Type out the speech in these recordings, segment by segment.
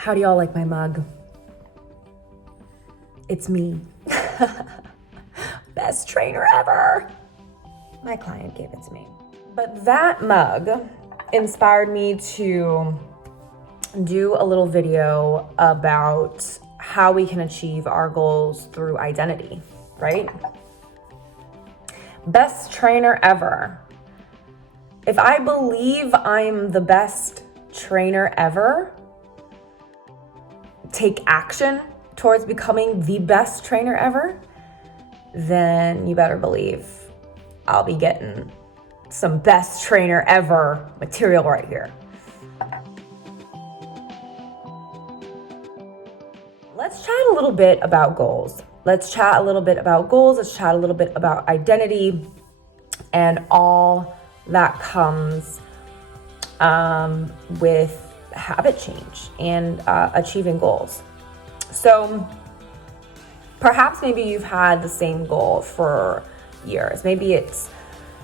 How do y'all like my mug? It's me. Best trainer ever. My client gave it to me. But that mug inspired me to do a little video about how we can achieve our goals through identity, right? Best trainer ever. If I believe I'm the best trainer ever, take action towards becoming the best trainer ever, then you better believe I'll be getting some best trainer ever material right here. Let's chat a little bit about goals. Let's chat a little bit about identity and all that comes with habit change and achieving goals. So perhaps maybe you've had the same goal for years. Maybe it's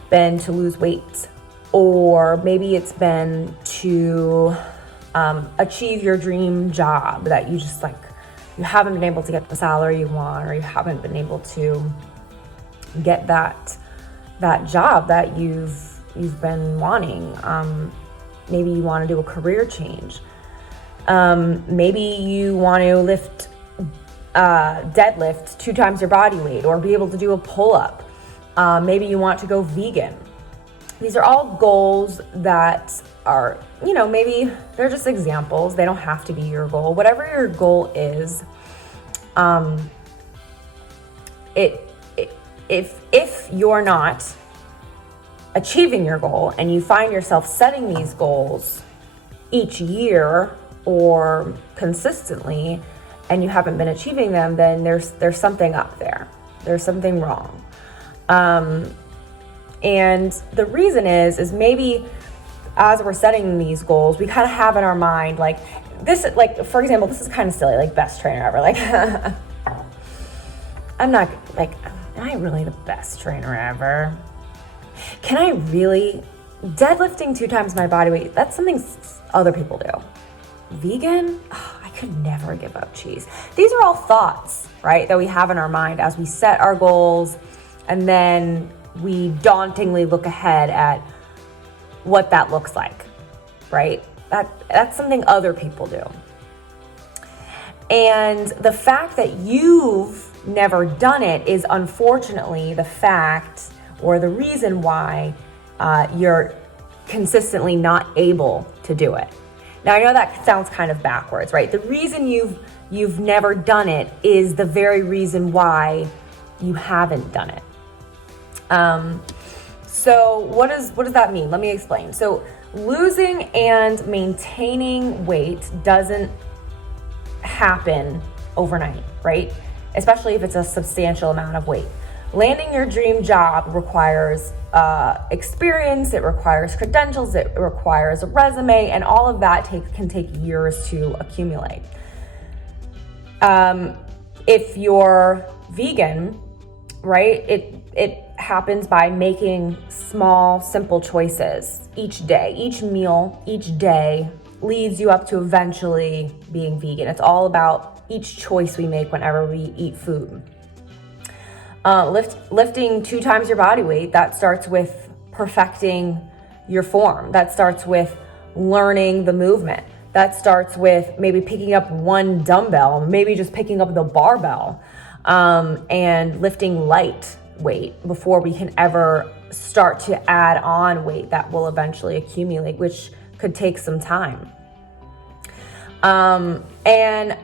been to lose weight, or maybe it's been to achieve your dream job that you just you haven't been able to get the salary you want, or you haven't been able to get that job that you've been wanting. Maybe you want to do a career change. Maybe you want to deadlift 2 times your body weight, or be able to do a pull-up. Maybe you want to go vegan. These are all goals that are, maybe they're just examples. They don't have to be your goal. Whatever your goal is, if you're not achieving your goal and you find yourself setting these goals each year or consistently and you haven't been achieving them, then there's something up there. There's something wrong. And the reason is maybe as we're setting these goals, we kind of have in our mind, for example, this is kind of silly, best trainer ever. Am I really the best trainer ever? Can I really? Deadlifting 2 times my body weight, that's something other people do. Vegan? Oh, I could never give up cheese. These are all thoughts, right, that we have in our mind as we set our goals, and then we dauntingly look ahead at what that looks like, right? That's something other people do. And the fact that you've never done it is unfortunately the fact or the reason why you're consistently not able to do it. Now, I know that sounds kind of backwards, right? The reason you've never done it is the very reason why you haven't done it. So what does that mean? Let me explain. So losing and maintaining weight doesn't happen overnight, right? Especially if it's a substantial amount of weight. Landing your dream job requires experience, it requires credentials, it requires a resume, and all of that can take years to accumulate. If you're vegan, right, it happens by making small, simple choices each day. Each meal, each day leads you up to eventually being vegan. It's all about each choice we make whenever we eat food. Lifting 2 times your body weight, that starts with perfecting your form. That starts with learning the movement. That starts with maybe picking up 1 dumbbell, maybe just picking up the barbell, and lifting light weight before we can ever start to add on weight that will eventually accumulate, which could take some time. And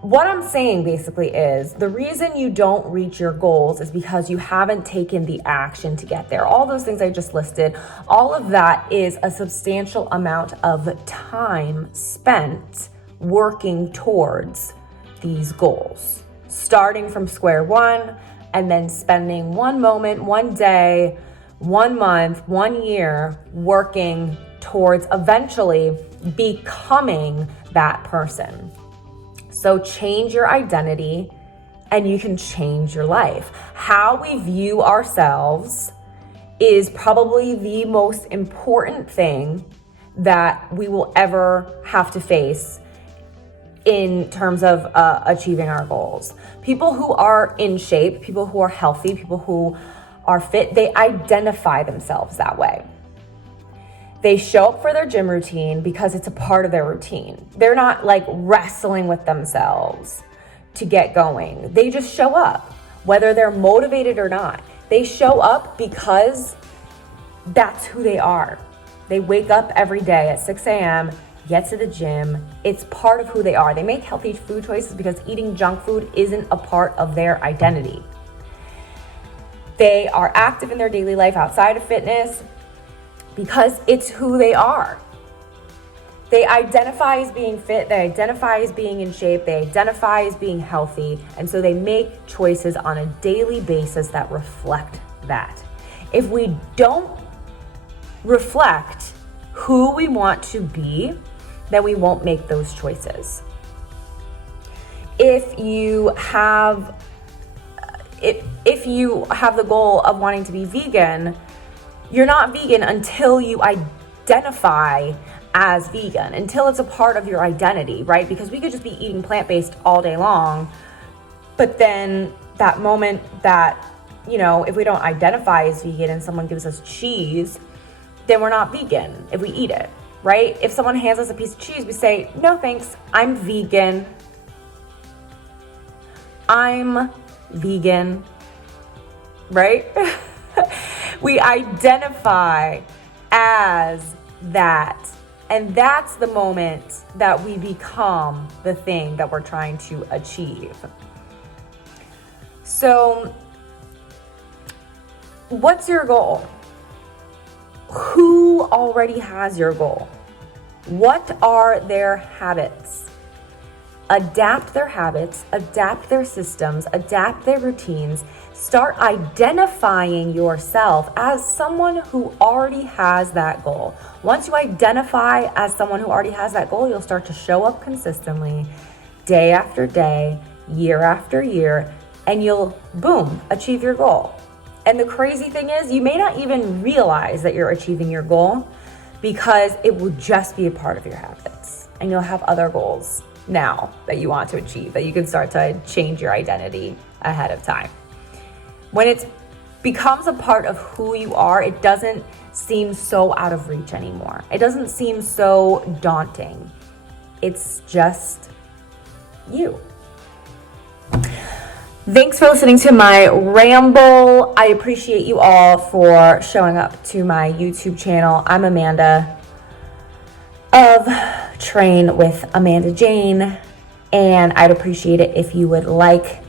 what I'm saying basically is the reason you don't reach your goals is because you haven't taken the action to get there. All those things I just listed, all of that is a substantial amount of time spent working towards these goals, starting from square one and then spending 1 moment, 1 day, 1 month, 1 year working towards eventually becoming that person. So change your identity and you can change your life. How we view ourselves is probably the most important thing that we will ever have to face in terms of achieving our goals. People who are in shape, people who are healthy, people who are fit, they identify themselves that way. They show up for their gym routine because it's a part of their routine. They're not like wrestling with themselves to get going. They just show up, whether they're motivated or not. They show up because that's who they are. They wake up every day at 6 a.m., get to the gym. It's part of who they are. They make healthy food choices because eating junk food isn't a part of their identity. They are active in their daily life outside of fitness because it's who they are. They identify as being fit, they identify as being in shape, they identify as being healthy, and so they make choices on a daily basis that reflect that. If we don't reflect who we want to be, then we won't make those choices. If you have the goal of wanting to be vegan, you're not vegan until you identify as vegan, until it's a part of your identity, right? Because we could just be eating plant-based all day long, but then that moment that, if we don't identify as vegan and someone gives us cheese, then we're not vegan if we eat it, right? If someone hands us a piece of cheese, we say, no thanks, I'm vegan. I'm vegan, right? We identify as that. And that's the moment that we become the thing that we're trying to achieve. So, what's your goal? Who already has your goal? What are their habits? Adapt their habits, adapt their systems, adapt their routines. Start identifying yourself as someone who already has that goal. Once you identify as someone who already has that goal, you'll start to show up consistently, day after day, year after year, and you'll, boom, achieve your goal. And the crazy thing is, you may not even realize that you're achieving your goal because it will just be a part of your habits. And you'll have other goals now that you want to achieve, that you can start to change your identity ahead of time. When it becomes a part of who you are, it doesn't seem so out of reach anymore. It doesn't seem so daunting. It's just you. Thanks for listening to my ramble. I appreciate you all for showing up to my YouTube channel. I'm Amanda of Train with Amanda Jane, and I'd appreciate it if you would like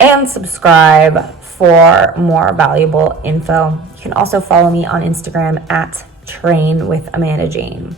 and subscribe for more valuable info. You can also follow me on Instagram at Train with Amanda Jane.